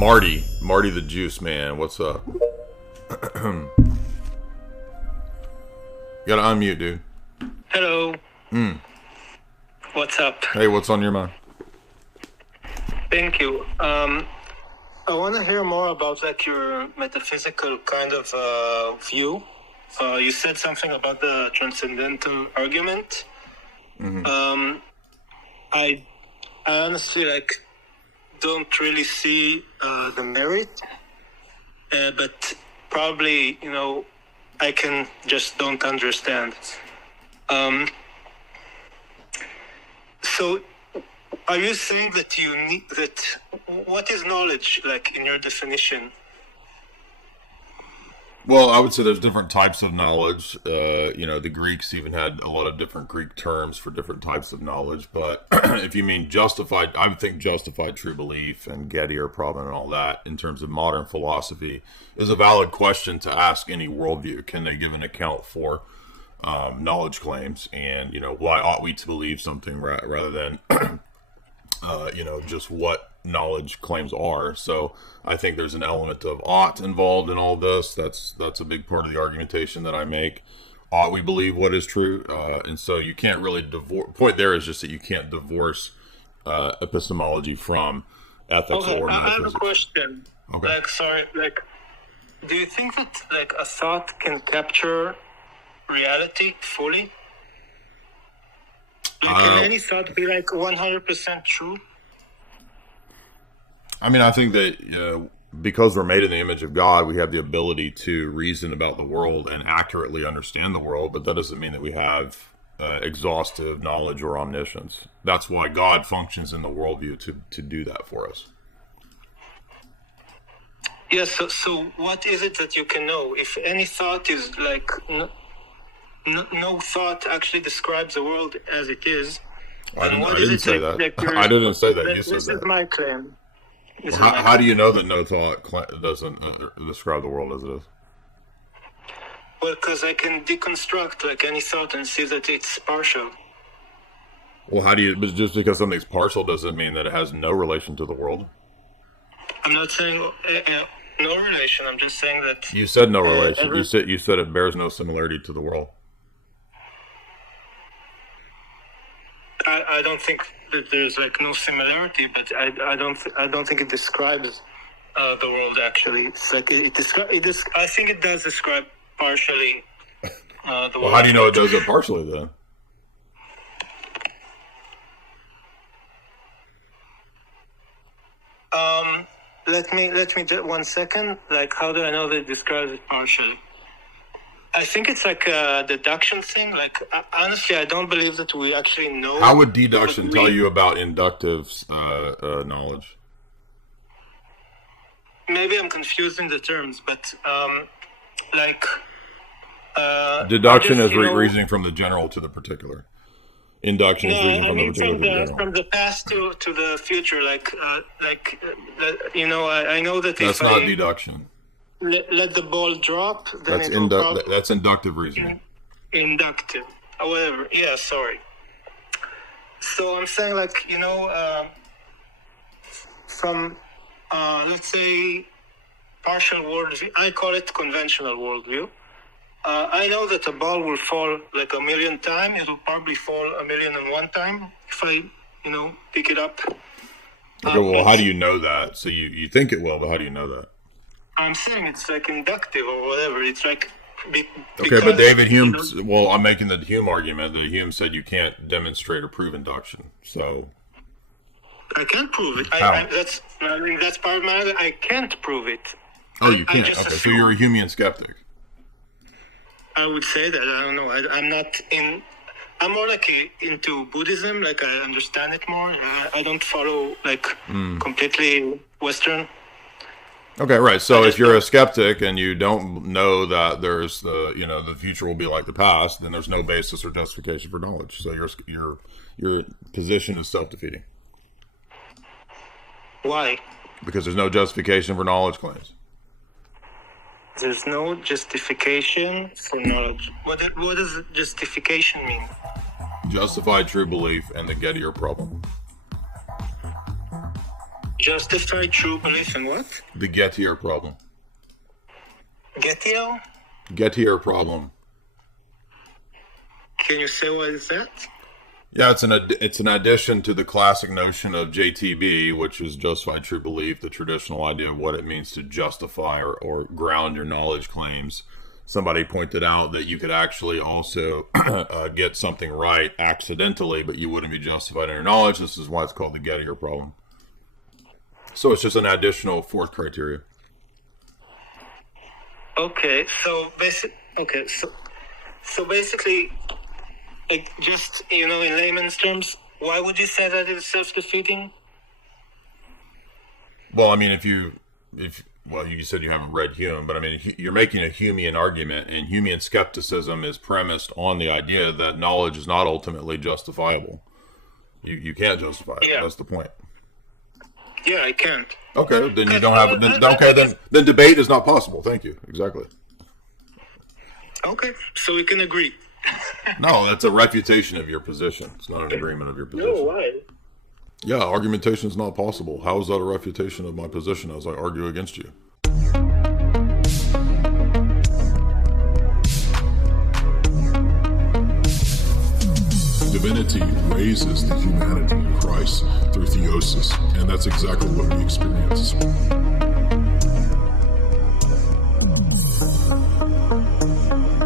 Marty the Juice Man. What's up? You gotta unmute, dude. Hello. What's up? Hey, what's on your mind? Thank you. I want to hear more about like your metaphysical kind of view. You said something about the transcendental argument. I honestly don't really see the merit, but probably I can just don't understand. So, are you saying that you need that? What is knowledge like in your definition? Well, I would say there's different types of knowledge. The Greeks even had a lot of different Greek terms for different types of knowledge. But if you mean justified, I would think justified true belief and Gettier problem and all that in terms of modern philosophy is a valid question to ask any worldview. Can they give an account for knowledge claims? And, why ought we to believe something rather than, just what knowledge claims are. So I think there's an element of ought involved in all this. That's a big part of the argumentation that I make. Ought we believe what is true? And so you can't really divorce. Point there is just that you can't divorce epistemology from ethics or metaphysics. I have a question. Okay. Do you think that a thought can capture reality fully? Can any thought be 100% true? I mean, I think that because we're made in the image of God, we have the ability to reason about the world and accurately understand the world, but that doesn't mean that we have exhaustive knowledge or omniscience. That's why God functions in the worldview to do that for us. Yes, so what is it that you can know? If any thought is no thought actually describes the world as it is. I didn't say that. I didn't say that. You said that. This is my claim. Well, how do you know that no thought doesn't describe the world as it is? Well, because I can deconstruct any thought and see that it's partial. Well, but just because something's partial doesn't mean that it has no relation to the world. I'm not saying no relation. I'm just saying that... You said no relation. You said it bears no similarity to the world. I don't think that there's no similarity, but I don't think it describes the world actually. It's I think it does describe partially the world. Well, how do you know it does it partially then? Let me just 1 second. How do I know that it describes it partially? I think it's a deduction thing. Honestly, I don't believe that we actually know. How would deduction tell you about inductive knowledge? Maybe I'm confusing the terms, but deduction is reasoning from the general to the particular. Induction is reasoning from the particular to the general. From the past to the future. I know that that's not deduction. Let the ball drop. Then that's inductive reasoning. Inductive, whatever. Yeah, sorry. So I'm saying, from let's say partial worldview. I call it conventional worldview. I know that a ball will fall 1,000,000 times. It will probably fall 1,000,001 time if I, pick it up. Okay, well, how do you know that? So you think it will, but how do you know that? I'm saying it's inductive or whatever. It's okay, but David Hume. Well, I'm making the Hume argument that Hume said you can't demonstrate or prove induction. So I can't prove it. That's part of my. I can't prove it. Oh, you can't. Okay, so you're a Humean skeptic. I would say that. I don't know. I'm not in. I'm more into Buddhism. I understand it more. I don't follow completely Western. Okay, right. So if you're a skeptic and you don't know that there's the future will be like the past, then there's no basis or justification for knowledge. So your position is self-defeating. Why? Because there's no justification for knowledge claims. There's no justification for knowledge. What does justification mean? Justified true belief and the Gettier problem. Justify true belief in what? The Gettier problem. Gettier? Gettier problem. Can you say what is that? Yeah, it's an addition to the classic notion of JTB, which is justified true belief, the traditional idea of what it means to justify or ground your knowledge claims. Somebody pointed out that you could actually also get something right accidentally, but you wouldn't be justified in your knowledge. This is why it's called the Gettier problem. So it's just an additional fourth criteria. Okay, so basically, like, just, in layman's terms, why would you say that it's self-defeating? Well, I mean, you said you haven't read Hume, but I mean, you're making a Humean argument, and Humean skepticism is premised on the idea that knowledge is not ultimately justifiable. You can't justify it. Yeah. That's the point. Yeah, I can't. Okay, then you don't have it. Then debate is not possible. Thank you. Exactly. Okay, so we can agree. No, that's a refutation of your position. It's not an agreement of your position. No, why? Yeah, argumentation is not possible. How is that a refutation of my position as I argue against you? Divinity raises the humanity in Christ through theosis, and that's exactly what we experience.